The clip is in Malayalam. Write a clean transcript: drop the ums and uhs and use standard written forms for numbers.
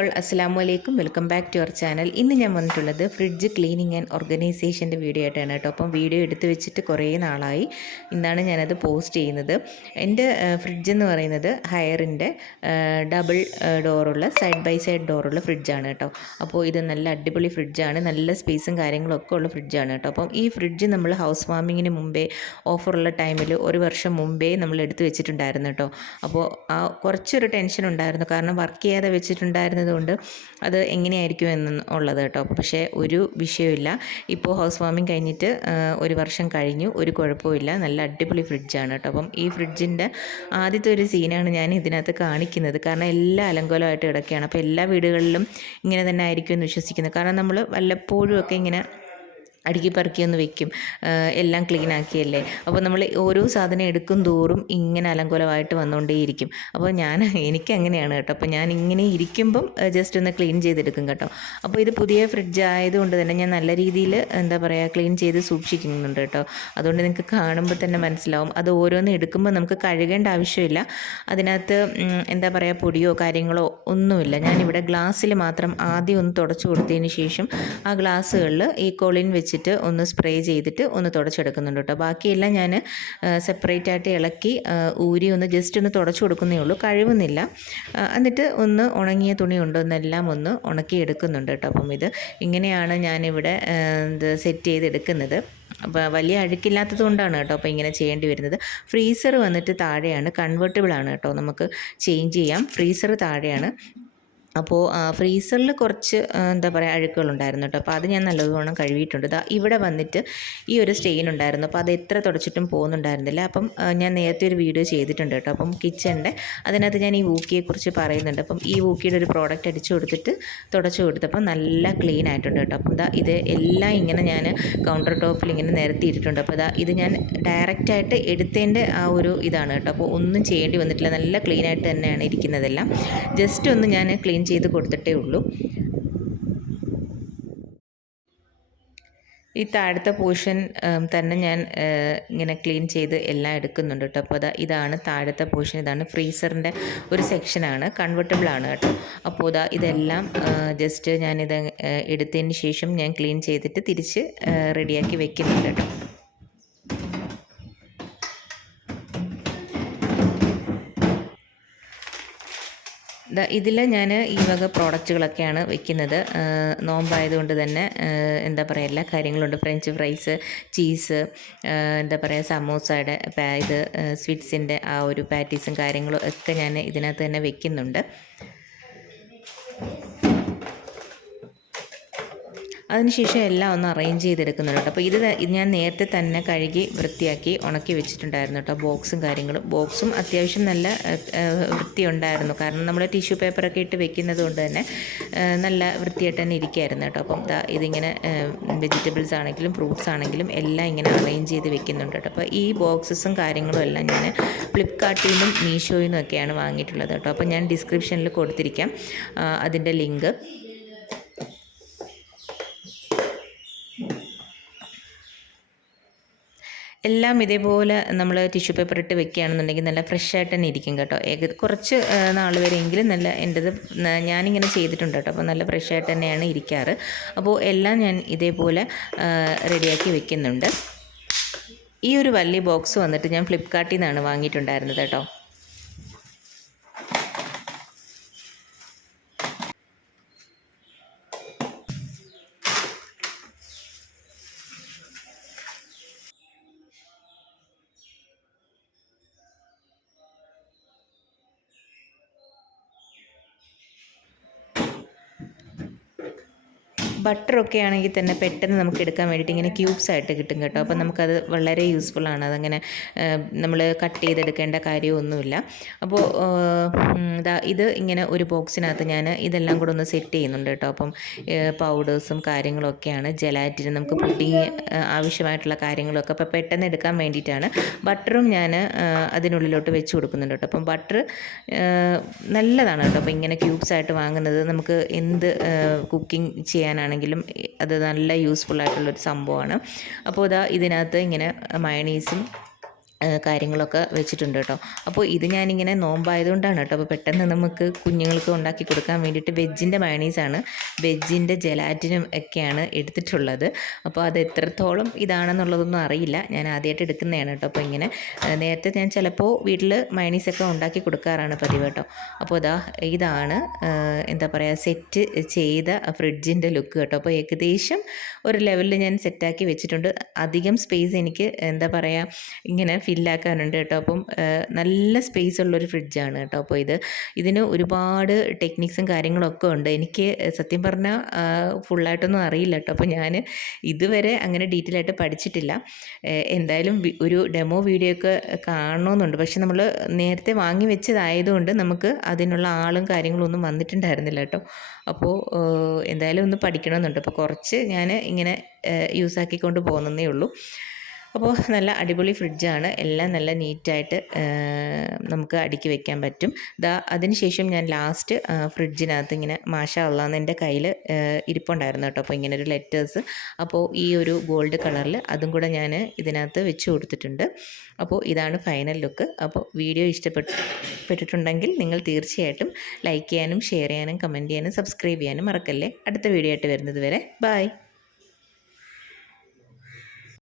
ഓൾ, അസ്സലാമു അലൈക്കും. Welcome back to our channel. ഇന്ന് ഞാൻ വന്നിട്ടുള്ളത് ഫ്രിഡ്ജ് ക്ലീനിങ് ആൻഡ് ഓർഗനൈസേഷൻ്റെ വീഡിയോ ആയിട്ടാണ് കേട്ടോ. അപ്പം വീഡിയോ എടുത്ത് വെച്ചിട്ട് കുറേ നാളായി. ഇന്നാണ് ഞാനത് പോസ്റ്റ് ചെയ്യുന്നത്. എൻ്റെ ഫ്രിഡ്ജ് എന്ന് പറയുന്നത് ഹയറിൻ്റെ ഡബിൾ ഡോറുള്ള സൈഡ് ബൈ സൈഡ് ഡോറുള്ള ഫ്രിഡ്ജാണ് കേട്ടോ. അപ്പോൾ ഇത് നല്ല അടിപൊളി ഫ്രിഡ്ജാണ്, നല്ല സ്പേസും കാര്യങ്ങളൊക്കെ ഉള്ള ഫ്രിഡ്ജാണ് കേട്ടോ. അപ്പം ഈ ഫ്രിഡ്ജ് നമ്മൾ ഹൗസ് വാമിങ്ങിന് മുമ്പേ ഓഫറുള്ള ടൈമിൽ ഒരു വർഷം മുമ്പേ നമ്മൾ എടുത്ത് വെച്ചിട്ടുണ്ടായിരുന്നു കേട്ടോ. അപ്പോൾ കുറച്ചൊരു ടെൻഷൻ ഉണ്ടായിരുന്നു, കാരണം വർക്ക് ചെയ്യാതെ വെച്ചിട്ടുണ്ടായിരുന്നത് കൊണ്ട് അത് എങ്ങനെയായിരിക്കും എന്നുള്ളത് കേട്ടോ. പക്ഷേ ഒരു വിഷയമില്ല. ഇപ്പോൾ ഹൗസ് വാമിങ് കഴിഞ്ഞിട്ട് ഒരു വർഷം കഴിഞ്ഞു, ഒരു കുഴപ്പമില്ല. നല്ല അടിപൊളി ഫ്രിഡ്ജാണ് കേട്ടോ. അപ്പം ഈ ഫ്രിഡ്ജിൻ്റെ ആദ്യത്തെ ഒരു സീനാണ് ഞാൻ ഇതിനകത്ത് കാണിക്കുന്നത്, കാരണം എല്ലാം അലങ്കോലമായിട്ട് കിടക്കുകയാണ്. അപ്പോൾ എല്ലാ വീടുകളിലും ഇങ്ങനെ തന്നെ ആയിരിക്കും എന്ന് വിശ്വസിക്കുന്നു. കാരണം നമ്മൾ വല്ലപ്പോഴും ഒക്കെ ഇങ്ങനെ അടുക്കി പറക്കി ഒന്ന് വെക്കും, എല്ലാം ക്ലീൻ ആക്കിയല്ലേ. അപ്പോൾ നമ്മൾ ഓരോ സാധനം എടുക്കും തോറും ഇങ്ങനെ അലങ്കോലമായിട്ട് വന്നുകൊണ്ടേയിരിക്കും. അപ്പോൾ എനിക്ക് അങ്ങനെയാണ് കേട്ടോ. അപ്പോൾ ഞാൻ ഇങ്ങനെ ഇരിക്കുമ്പം ജസ്റ്റ് ഒന്ന് ക്ലീൻ ചെയ്തെടുക്കും കേട്ടോ. അപ്പോൾ ഇത് പുതിയ ഫ്രിഡ്ജ് ആയതുകൊണ്ട് തന്നെ ഞാൻ നല്ല രീതിയിൽ ക്ലീൻ ചെയ്ത് സൂക്ഷിക്കുന്നുണ്ട് കേട്ടോ. അതുകൊണ്ട് നിങ്ങൾക്ക് കാണുമ്പോൾ തന്നെ മനസ്സിലാവും. അത് ഓരോന്ന് എടുക്കുമ്പോൾ നമുക്ക് കഴുകേണ്ട ആവശ്യമില്ല. അതിനകത്ത് പൊടിയോ കാര്യങ്ങളോ ഒന്നുമില്ല. ഞാനിവിടെ ഗ്ലാസ്സിൽ മാത്രം ആദ്യം ഒന്ന് തുടച്ചു കൊടുത്തതിന് ശേഷം ആ ഗ്ലാസ്സുകളിൽ ഈ കോളിൻ വെച്ചിട്ട് ഒന്ന് സ്പ്രേ ചെയ്തിട്ട് ഒന്ന് തുടച്ചെടുക്കുന്നുണ്ട് കേട്ടോ. ബാക്കിയെല്ലാം ഞാൻ സെപ്പറേറ്റ് ആയിട്ട് ഇളക്കി ഊരി ഒന്ന് ജസ്റ്റ് ഒന്ന് തുടച്ചു കൊടുക്കുന്നേ ഉള്ളൂ, കഴുകുന്നില്ല. എന്നിട്ട് ഒന്ന് ഉണങ്ങിയ തുണി കൊണ്ടൊന്നെല്ലാം ഒന്ന് ഉണക്കി എടുക്കുന്നുണ്ട് കേട്ടോ. അപ്പം ഇത് ഇങ്ങനെയാണ് ഞാനിവിടെ സെറ്റ് ചെയ്തെടുക്കുന്നത്. അപ്പോൾ വലിയ അഴുക്കില്ലാത്തത് കൊണ്ടാണ് കേട്ടോ അപ്പോൾ ഇങ്ങനെ ചെയ്യേണ്ടി വരുന്നത്. ഫ്രീസർ വന്നിട്ട് താഴെയാണ്, കൺവേർട്ടബിൾ ആണ് കേട്ടോ, നമുക്ക് ചേഞ്ച് ചെയ്യാം. ഫ്രീസർ താഴെയാണ്. അപ്പോൾ ഫ്രീസറിൽ കുറച്ച് അഴുക്കുകളുണ്ടായിരുന്നു കേട്ടോ. അപ്പോൾ അത് ഞാൻ നല്ലതുപോലെ കഴുകിയിട്ടുണ്ട്. ഇവിടെ വന്നിട്ട് ഈ ഒരു സ്റ്റെയിൻ ഉണ്ടായിരുന്നു. അപ്പോൾ അത് എത്ര തുടച്ചിട്ടും പോകുന്നുണ്ടായിരുന്നില്ല. അപ്പം ഞാൻ നേരത്തെ ഒരു വീഡിയോ ചെയ്തിട്ടുണ്ട് കേട്ടോ. അപ്പം കിച്ചണിൻ്റെ അതിനകത്ത് ഞാൻ ഈ വൂക്കിയെക്കുറിച്ച് പറയുന്നുണ്ട്. അപ്പം ഈ വൂക്കിയുടെ ഒരു പ്രോഡക്റ്റ് അടിച്ചു കൊടുത്തിട്ട് തുടച്ചു കൊടുത്തപ്പോൾ നല്ല ക്ലീൻ ആയിട്ടുണ്ട് കേട്ടോ. അപ്പം ഇത് എല്ലാം ഇങ്ങനെ ഞാൻ കൗണ്ടർ ടോപ്പിൽ ഇങ്ങനെ നിരത്തിയിട്ടുണ്ട്. അപ്പോൾ ഇത് ഞാൻ ഡയറക്റ്റായിട്ട് എടുത്തതിൻ്റെ ആ ഒരു ഇതാണ് കേട്ടോ. അപ്പോൾ ഒന്നും ചെയ്യേണ്ടി വന്നിട്ടില്ല, നല്ല ക്ലീൻ ആയിട്ട് തന്നെയാണ് ഇരിക്കുന്നതെല്ലാം. ജസ്റ്റ് ഒന്ന് ഞാൻ ക്ലീൻ ചെയ്ത് കൊടുത്തിട്ടേ ഉള്ളൂ. ഈ താഴത്തെ പോർഷൻ തന്നെ ഞാൻ ഇങ്ങനെ ക്ലീൻ ചെയ്ത് എല്ലാം എടുക്കുന്നുണ്ട് കേട്ടോ. അപ്പോൾ ഇതാണ് താഴത്തെ പോർഷൻ, ഇതാണ് ഫ്രീസറിൻ്റെ ഒരു സെക്ഷനാണ്, കൺവേർട്ടബിൾ ആണ് കേട്ടോ. അപ്പോൾ ഇതെല്ലാം ജസ്റ്റ് ഞാനിത് എടുത്തതിന് ശേഷം ഞാൻ ക്ലീൻ ചെയ്തിട്ട് തിരിച്ച് റെഡിയാക്കി വെക്കുന്നുണ്ട് കേട്ടോ. ഇതിൽ ഞാൻ ഈ വക പ്രോഡക്റ്റുകളൊക്കെയാണ് വെക്കുന്നത്. നോമ്പായതുകൊണ്ട് തന്നെ എല്ലാ കാര്യങ്ങളുണ്ട്. ഫ്രഞ്ച് ഫ്രൈസ്, ചീസ്, സമോസയുടെ സ്വീറ്റ്സിൻ്റെ ആ ഒരു പാറ്റീസും കാര്യങ്ങളും ഒക്കെ ഞാൻ ഇതിനകത്ത് തന്നെ വെക്കുന്നുണ്ട്. അതിനുശേഷം എല്ലാം ഒന്ന് അറേഞ്ച് ചെയ്തെടുക്കുന്നുണ്ട് കേട്ടോ. അപ്പോൾ ഇത് ഞാൻ നേരത്തെ തന്നെ കഴുകി വൃത്തിയാക്കി ഉണക്കി വെച്ചിട്ടുണ്ടായിരുന്നു കേട്ടോ. ബോക്സും അത്യാവശ്യം നല്ല വൃത്തിയുണ്ടായിരുന്നു, കാരണം നമ്മൾ ടിഷ്യൂ പേപ്പറൊക്കെ ഇട്ട് വെക്കുന്നത് കൊണ്ട് തന്നെ നല്ല വൃത്തിയായിട്ട് തന്നെ ഇരിക്കുകയായിരുന്നു കേട്ടോ. അപ്പം ഇതിങ്ങനെ വെജിറ്റബിൾസ് ആണെങ്കിലും ഫ്രൂട്ട്സ് ആണെങ്കിലും എല്ലാം ഇങ്ങനെ അറേഞ്ച് ചെയ്ത് വെക്കുന്നുണ്ട് കേട്ടോ. അപ്പോൾ ഈ ബോക്സസും കാര്യങ്ങളും എല്ലാം ഞാൻ ഫ്ലിപ്കാർട്ടിൽ നിന്നും മീഷോയിൽ നിന്നും ഒക്കെയാണ് വാങ്ങിയിട്ടുള്ളത് കേട്ടോ. അപ്പോൾ ഞാൻ ഡിസ്ക്രിപ്ഷനിൽ കൊടുത്തിരിക്കാം അതിൻ്റെ ലിങ്ക്. എല്ലാം ഇതേപോലെ നമ്മൾ ടിഷ്യൂ പേപ്പർ ഇട്ട് വെക്കുകയാണെന്നുണ്ടെങ്കിൽ നല്ല ഫ്രഷ് ആയിട്ട് തന്നെ ഇരിക്കും കേട്ടോ. കുറച്ച് നാൾ വരെയെങ്കിലും ഞാനിങ്ങനെ ചെയ്തിട്ടുണ്ട് കേട്ടോ. അപ്പോൾ നല്ല ഫ്രഷ് ആയിട്ട് തന്നെയാണ് ഇരിക്കാറ്. അപ്പോൾ എല്ലാം ഞാൻ ഇതേപോലെ റെഡിയാക്കി വെക്കുന്നുണ്ട്. ഈ ഒരു വലിയ ബോക്സ് വന്നിട്ട് ഞാൻ ഫ്ലിപ്കാർട്ടിൽ നിന്നാണ് വാങ്ങിയിട്ടുണ്ടായിരുന്നത് കേട്ടോ. ബട്ടറൊക്കെ ആണെങ്കിൽ തന്നെ പെട്ടെന്ന് നമുക്ക് എടുക്കാൻ വേണ്ടിയിട്ട് ഇങ്ങനെ ക്യൂബ്സ് ആയിട്ട് കിട്ടും കേട്ടോ. അപ്പോൾ നമുക്കത് വളരെ യൂസ്ഫുള്ളാണ്. അതങ്ങനെ നമ്മൾ കട്ട് ചെയ്തെടുക്കേണ്ട കാര്യമൊന്നുമില്ല. അപ്പോൾ ഇത് ഇങ്ങനെ ഒരു ബോക്സിനകത്ത് ഞാൻ ഇതെല്ലാം കൂടെ ഒന്ന് സെറ്റ് ചെയ്യുന്നുണ്ട് കേട്ടോ. അപ്പം പൗഡേഴ്സും കാര്യങ്ങളൊക്കെയാണ്, ജലാറ്റിന് നമുക്ക് പുഡിങ് ആവശ്യമായിട്ടുള്ള കാര്യങ്ങളൊക്കെ അപ്പോൾ പെട്ടെന്ന് എടുക്കാൻ വേണ്ടിയിട്ടാണ്. ബട്ടറും ഞാൻ അതിനുള്ളിലോട്ട് വെച്ച് കൊടുക്കുന്നുണ്ട് കേട്ടോ. അപ്പം ബട്ടർ നല്ലതാണ് കേട്ടോ. അപ്പോൾ ഇങ്ങനെ ക്യൂബ്സ് ആയിട്ട് വാങ്ങുന്നത് നമുക്ക് എന്ത് കുക്കിംഗ് ചെയ്യാനാണ് ആണെങ്കിലും അത് നല്ല യൂസ്ഫുൾ ആയിട്ടുള്ളൊരു സംഭവമാണ്. അപ്പോൾ ഇതിനകത്ത് ഇങ്ങനെ മയണീസും കാര്യങ്ങളൊക്കെ വെച്ചിട്ടുണ്ട് കേട്ടോ. അപ്പോൾ ഇത് ഞാനിങ്ങനെ നോമ്പായതുകൊണ്ടാണ് കേട്ടോ. അപ്പോൾ പെട്ടെന്ന് നമുക്ക് കുഞ്ഞുങ്ങൾക്ക് ഉണ്ടാക്കി കൊടുക്കാൻ വേണ്ടിയിട്ട് വെജ്ജിൻ്റെ മയണീസാണ്, വെജ്ജിൻ്റെ ജെലാറ്റിനും ഒക്കെയാണ് എടുത്തിട്ടുള്ളത്. അപ്പോൾ അത് എത്രത്തോളം ഇതാണെന്നുള്ളതൊന്നും അറിയില്ല, ഞാൻ ആദ്യമായിട്ട് എടുക്കുന്നതാണ് കേട്ടോ. അപ്പോൾ ഇങ്ങനെ നേരത്തെ ഞാൻ ചിലപ്പോൾ വീട്ടിൽ മയണീസൊക്കെ ഉണ്ടാക്കി കൊടുക്കാറാണ് പതിവ് കേട്ടോ. അപ്പോൾ ഇതാണ് എന്താ പറയുക, സെറ്റ് ചെയ്ത ഫ്രിഡ്ജിൻ്റെ ലുക്ക് കേട്ടോ. അപ്പോൾ ഏകദേശം ഒരു ലെവലിൽ ഞാൻ സെറ്റാക്കി വെച്ചിട്ടുണ്ട്. അധികം സ്പേസ് എനിക്ക് എന്താ പറയുക ഇങ്ങനെ ഫില്ലാക്കാനുണ്ട് കേട്ടോ. അപ്പം നല്ല സ്പേസ് ഉള്ളൊരു ഫ്രിഡ്ജാണ് കേട്ടോ. അപ്പോൾ ഇതിന് ഒരുപാട് ടെക്നിക്സും കാര്യങ്ങളൊക്കെ ഉണ്ട്. എനിക്ക് സത്യം പറഞ്ഞാൽ ഫുള്ളായിട്ടൊന്നും അറിയില്ല കേട്ടോ. അപ്പോൾ ഞാൻ ഇതുവരെ അങ്ങനെ ഡീറ്റെയിൽ ആയിട്ട് പഠിച്ചിട്ടില്ല. എന്തായാലും ഒരു ഡെമോ വീഡിയോ ഒക്കെ കാണണമെന്നുണ്ട്. പക്ഷെ നമ്മൾ നേരത്തെ വാങ്ങി വെച്ചതായതുകൊണ്ട് നമുക്ക് അതിനുള്ള ആളും കാര്യങ്ങളും ഒന്നും വന്നിട്ടുണ്ടായിരുന്നില്ല കേട്ടോ. അപ്പോൾ എന്തായാലും ഒന്ന് പഠിക്കണമെന്നുണ്ട്. അപ്പോൾ കുറച്ച് ഞാൻ ഇങ്ങനെ യൂസാക്കിക്കൊണ്ട് പോകുന്നതേ ഉള്ളൂ. അപ്പോൾ നല്ല അടിപൊളി ഫ്രിഡ്ജാണ്, എല്ലാം നല്ല നീറ്റായിട്ട് നമുക്ക് അടുക്കി വെക്കാൻ പറ്റും. അതിനുശേഷം ഞാൻ ലാസ്റ്റ് ഫ്രിഡ്ജിനകത്ത് ഇങ്ങനെ മാഷാ അല്ലാഹ് എന്ന് എൻ്റെ കയ്യിൽ ഇരിപ്പുണ്ടായിരുന്നു കേട്ടോ. അപ്പോൾ ഇങ്ങനെ ഒരു ലെറ്റേഴ്സ്, അപ്പോൾ ഈ ഒരു ഗോൾഡ് കളറിൽ അതും കൂടെ ഞാൻ ഇതിനകത്ത് വെച്ച് കൊടുത്തിട്ടുണ്ട്. അപ്പോൾ ഇതാണ് ഫൈനൽ ലുക്ക്. അപ്പോൾ വീഡിയോ ഇഷ്ടപ്പെട്ടിട്ടുണ്ടെങ്കിൽ നിങ്ങൾ തീർച്ചയായിട്ടും ലൈക്ക് ചെയ്യാനും ഷെയർ ചെയ്യാനും കമൻറ്റ് ചെയ്യാനും സബ്സ്ക്രൈബ് ചെയ്യാനും മറക്കല്ലേ. അടുത്ത വീഡിയോ ആയിട്ട് വരുന്നത് വരെ ബൈ.